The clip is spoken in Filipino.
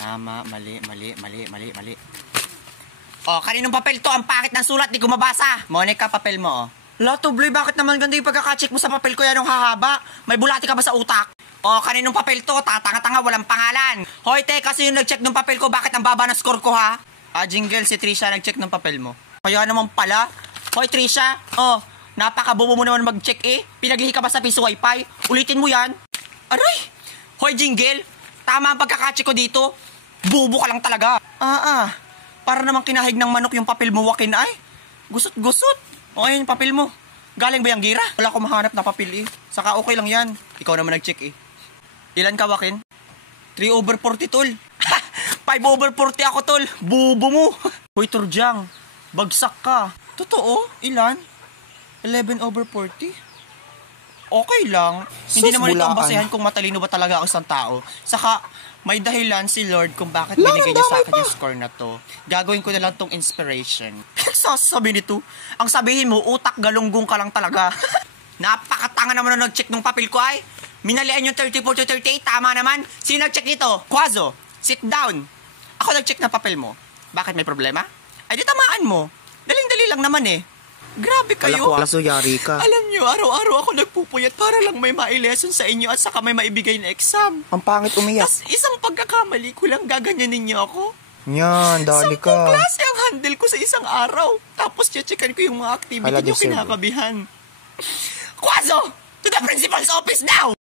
Tama, mali. Oh, kaninong papel to? Ang pangit ng sulat, di ko mabasa. Monica, papel mo, oh. Tubloy, bakit naman ganda yung pagkakacheck mo sa papel ko yan yung hahaba? May bulati ka ba sa utak? Oh, kaninong papel to? Tatanga-tanga, walang pangalan. Hoy, kasi yung nag-check ng papel ko, bakit ang baba na score ko, ha? Jingle, si Trisha nag-check ng papel mo. Kaya naman pala. Hoy, Trisha, oh, napakabobo mo naman mag-check eh. Pinaglihi ka ba sa piso wifi? Ulitin mo yan. Aray! Hoy, Jingle, tama ang pagkakacheck ko dito. Bubo ka lang talaga. Para namang kinahig ng manok yung papel mo, Wakin, ay. Gusot. O, ayun yung papel mo. Galing ba yung gira? Wala ko mahanap na papel eh. Saka okay lang yan. Ikaw naman nag-check eh. Ilan ka, Wakin? 3/40, tol. 5/40 ako, tol. Bubo mo. Hoy, Turjang, bagsak ka. Totoo? Ilan? 11/40? Okay lang. Hindi naman ito ang basehan kung matalino ba talaga ang isang tao. Saka, may dahilan si Lord kung bakit binigay niya sa akin yung score na to. Gagawin ko na lang tong inspiration. Sasabi nito, ang sabihin mo, utak galunggong ka lang talaga. Napakatanga naman na nag-check ng papel ko ay. Minalian yung 34 to 38, tama naman. Sino nag-check nito? Quazo, sit down. Ako nag-check ng papel mo. Bakit may problema? Ay di tamaan mo. Daling-dali lang naman eh. Grabe kayo. Yari ka. Alam nyo, araw-araw ako nagpupuyat para lang may ma-lesson sa inyo at saka may maibigay na exam. Ang pangit umiyak. Tas isang pagkakamali ko lang gaganyanin niyo ako. Yan, dali ka. 10 klase ang handle ko sa isang araw. Tapos checkan ko yung mga activity niyo kinakabihan. Quazo! To the principal's office now!